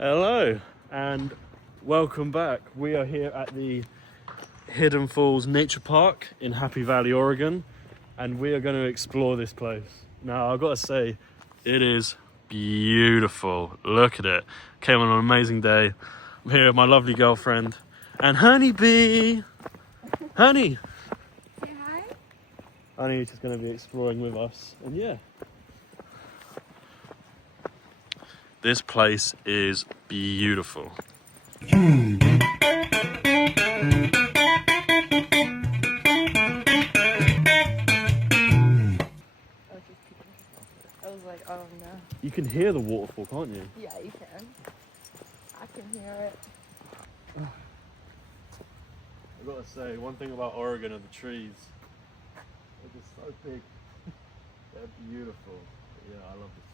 Hello and welcome back. We are here at the Hidden Falls Nature Park in Happy Valley, Oregon, and we are going to explore this place. Now, I've got to say, it is beautiful. Look at it. Came on an amazing day. I'm here with my lovely girlfriend and Honeybee. Honey. Say hi. Honey is just going to be exploring with us, and yeah. This place is beautiful. I was like, oh no. You can hear the waterfall, can't you? Yeah, you can. I can hear it. I've got to say, one thing about Oregon are the trees. They're just so big. They're beautiful. But yeah, I love this place.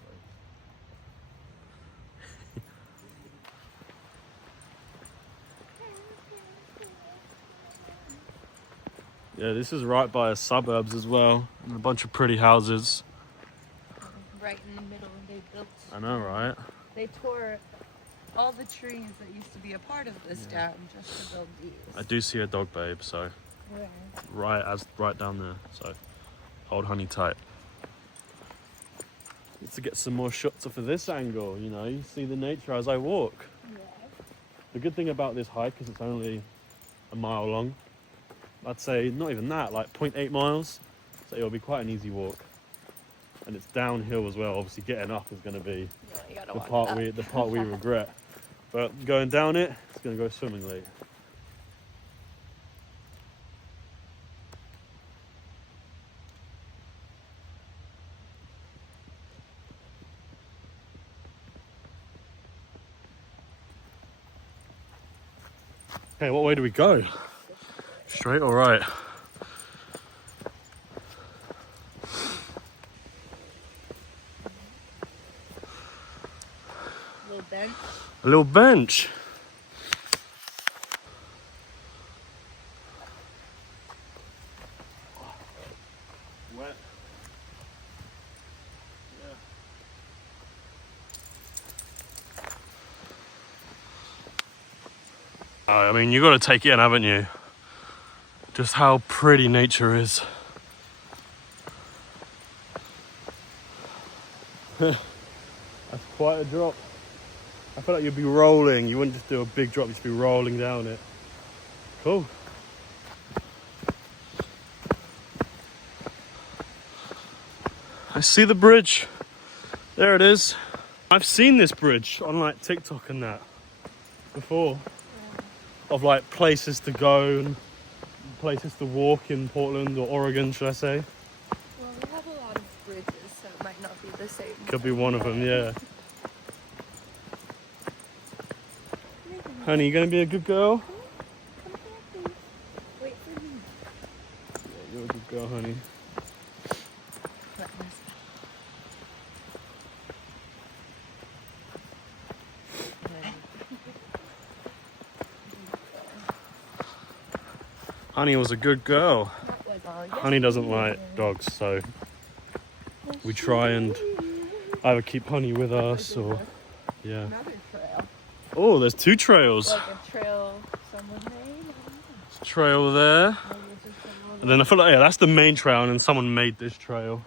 Yeah, this is right by the suburbs as well, and a bunch of pretty houses. Right in the middle, they built. I know, right? They tore all the trees that used to be a part of this down just to build these. I do see a dog, babe. So Where? right down there. So hold Honey tight. Need to get some more shots off of this angle. You know, you see the nature as I walk. Yeah. The good thing about this hike is it's only a mile long. I'd say not even that, like 0.8 miles. So it'll be quite an easy walk. And it's downhill as well. Obviously getting up is going to be the part we regret. But going down it, it's going to go swimmingly. Okay, what way do we go? Straight or right? Little bench. A little bench. Wet. Yeah. I mean, you got to take it in, haven't you? Just how pretty nature is. That's quite a drop. I feel like you'd be rolling. You wouldn't just do a big drop, you'd just be rolling down it. Cool. I see the bridge. There it is. I've seen this bridge on like TikTok and that before. Of like places to go and places to walk in Portland or Oregon, should I say? Well, we have a lot of bridges, so it might not be the same. Could be one of them, yeah. Honey, you gonna be a good girl? Come here, please. Wait for me. Yeah, you're a good girl, honey. Honey was a good girl. Honey doesn't like dogs, so we try and either keep Honey with us or, yeah. Another trail. Oh, there's two trails. Like a trail someone made. There's a trail there. Maybe it's just a little. And then I feel like, yeah, that's the main trail, and then someone made this trail.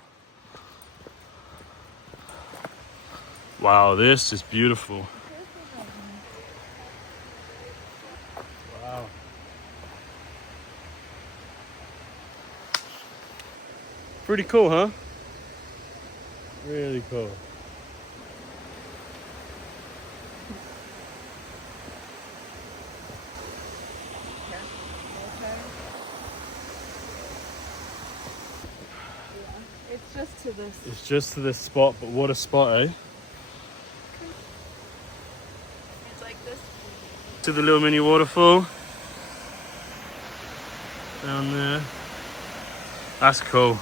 Wow, this is beautiful. Wow. Pretty cool, huh? Really cool. It's just to this. It's just to this spot, but what a spot, eh? It's like this. To the little mini waterfall. Down there. That's cool.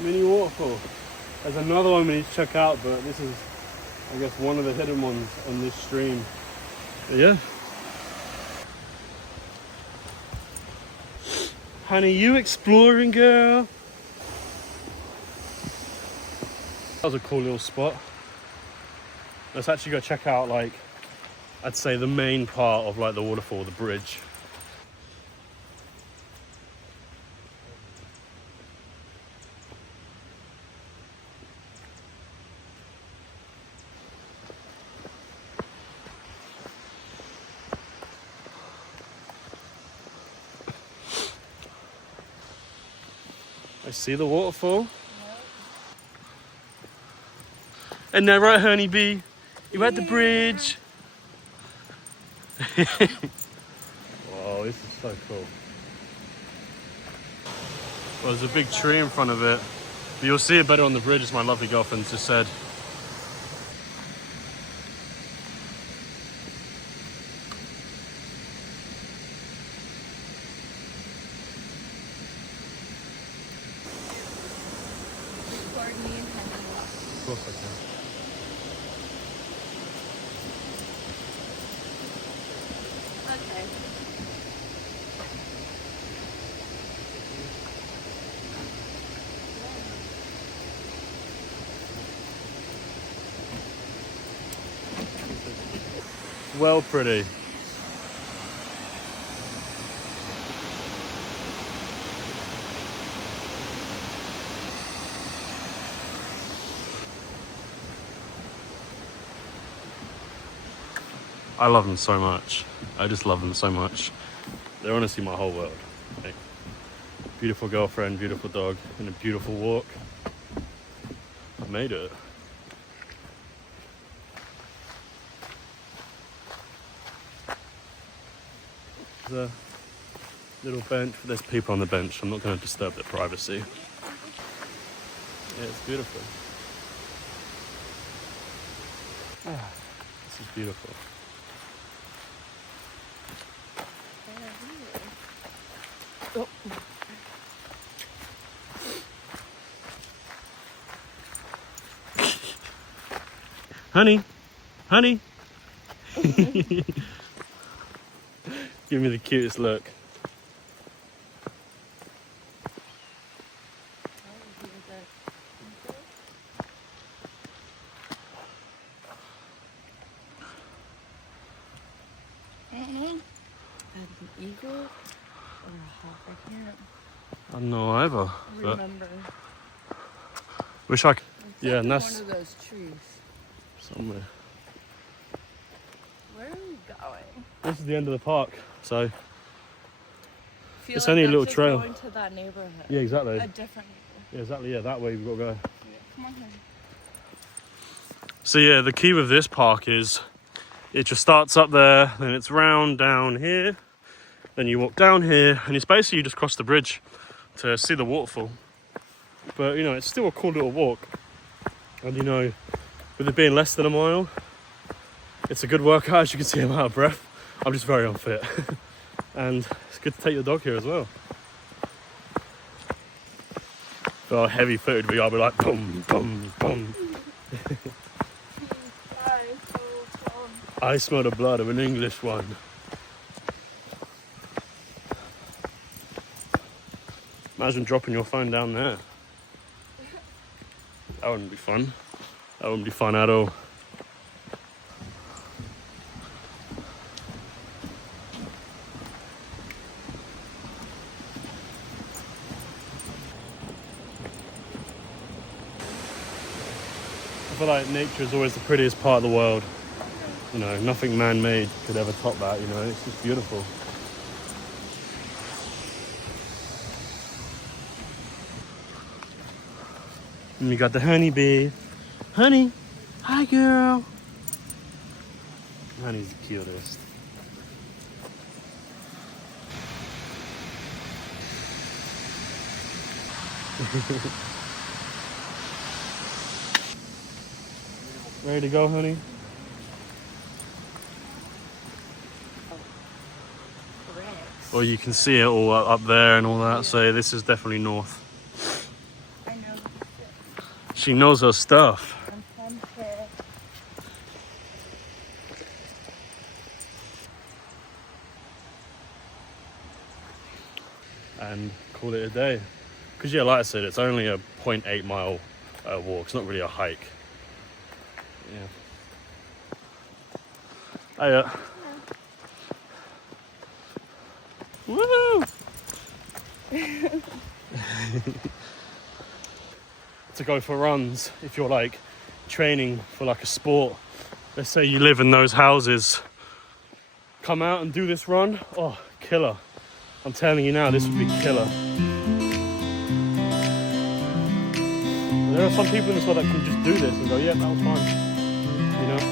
Mini waterfall. There's another one we need to check out, but this is, I guess, one of the hidden ones on this stream. But yeah. Honey, you exploring, girl? That was a cool little spot. Let's actually go check out, like, I'd say the main part of like the waterfall, the bridge. I see the waterfall. Yep. And now, right, honeybee, you're at the bridge. Whoa, this is so cool. Well, there's a big tree in front of it, but you'll see it better on the bridge, as my lovely girlfriend just said. Record me and Henry. Of course I can. Okay. Well, pretty. I love them so much. I just love them so much. They're honestly my whole world. Like, beautiful girlfriend, beautiful dog, and a beautiful walk. I made it. There's a little bench. There's people on the bench. I'm not going to disturb their privacy. Yeah, it's beautiful. Ah, this is beautiful. Oh. Honey, honey. Give me the cutest look. An eagle or a hawk? I can't I don't know either. But remember. wish I could. It's Yeah, and like that's one of those trees. somewhere. Where are we going? This is the end of the park, so Feel It's like only a I'm little just trail. Going to that neighborhood. yeah, exactly. A different neighborhood. Yeah, exactly. Yeah, that way we've got to go. Yeah. Come on, honey. So yeah, the key with this park is it just starts up there, then it's round down here, then you walk down here, and it's basically you just cross the bridge to see the waterfall. But you know, it's still a cool little walk, and you know, with it being less than a mile, it's a good workout. As you can see, I'm out of breath. I'm just very unfit, and it's good to take your dog here as well. For how heavy-footed we are, we're like boom, boom, boom. I smell the blood of an English one. Imagine dropping your phone down there. That wouldn't be fun. That wouldn't be fun at all. I feel like nature is always the prettiest part of the world. You know, nothing man-made could ever top that, you know, it's just beautiful. And you got the honeybee. Honey, hi girl. Honey's the cutest. Ready to go, honey? Or you can see it all up there and all that, so this is definitely north. I know. She knows her stuff. I'm pumped. And call it a day. Because yeah, like I said, it's only a 0.8 mile walk. It's not really a hike. Yeah. Hiya. Woo! To go for runs if you're like training for like a sport. Let's say you live in those houses. Come out and do this run. Oh, killer. I'm telling you now, this would be killer. There are some people in this world that can just do this and go, yeah, that was fun. You know?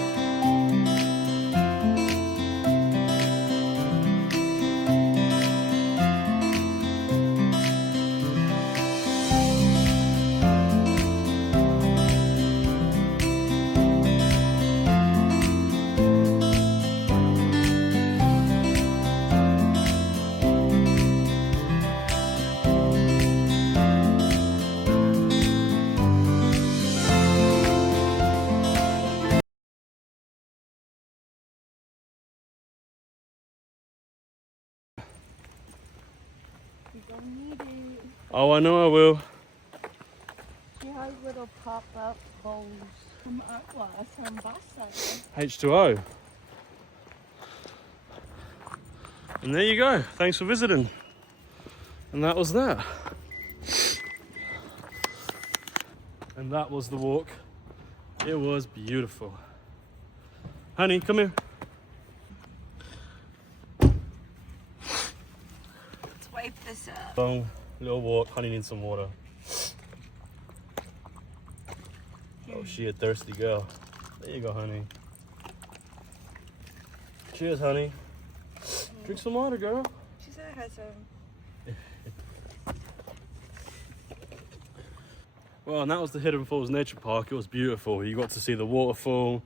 You don't need it. Oh, I know I will. She has little pop-up bowls. Some agua, some basa. H2O. And there you go. Thanks for visiting. And that was that. And that was the walk. It was beautiful. Honey, come here. Let's wipe this up. Long little walk. Honey needs some water. Oh, she a thirsty girl. There you go, honey. Cheers, honey. Drink some water, girl. She said it has some. Well, and that was the Hidden Falls Nature Park. It was beautiful. You got to see the waterfall,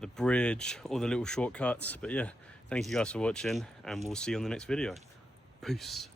the bridge, all the little shortcuts. But yeah, thank you guys for watching, and we'll see you on the next video. Peace.